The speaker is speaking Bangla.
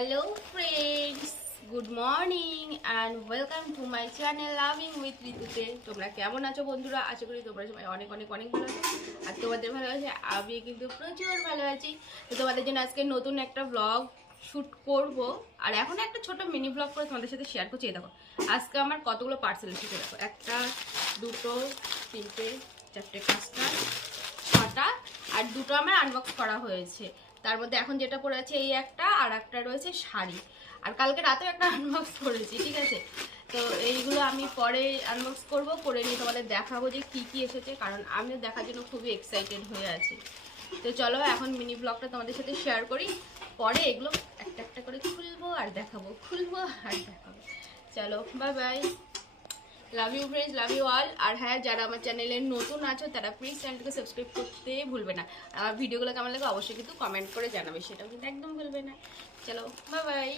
Hello friends, good morning and welcome to my channel Loving with Rituতে। তোমরা কেমন আছো বন্ধুরা? আশা করি তোমরা সবাই অনেক অনেক অনেক ভালো আছো আর তোমাদের ভালো আছে। আমি কিন্তু প্রচুর ভালো আছি। তো তোমাদের জন্য আজকে নতুন একটা ব্লগ শুট করব আর এখন একটা ছোট মিনি ব্লগ করে তোমাদের সাথে শেয়ার করছি। দেখো আজকে আমার কতগুলো পার্সেল এসেছে। দেখো একটা, দুটো, তিনটে, চারটে, পাঁচটা, ছটা আর দুটো আমার আনবক্স করা হয়েছে। তার মধ্যে এখন যেটা পরে আছে এই একটা, আর একটা রয়েছে শাড়ি। আর কালকে রাতেও একটা আনবক্স করেছি, ঠিক আছে। তো এইগুলো আমি পরে আনবক্স করব, করে নিয়ে তোমাদের দেখাবো যে কি কি এসেছে, কারণ আমিও দেখার জন্য খুবই এক্সাইটেড হয়ে আছি। তো চলো এখন মিনি ব্লগটা তোমাদের সাথে শেয়ার করি, পরে এগুলো একটা একটা করে খুলবো আর দেখাবো, খুলবো আর দেখাবো। চলো bye bye, love you friends, love you all. আর হ্যাঁ, যারা আমার চ্যানেলে নতুন আছো তারা প্লিজ চ্যানেলটাকে সাবস্ক্রাইব করতে ভুলবে না। আমার ভিডিওগুলো কেমন লাগে অবশ্যই কিন্তু কমেন্ট করে জানাবে, সেটাও কিন্তু একদম ভুলবে না। চলো বাই বাই।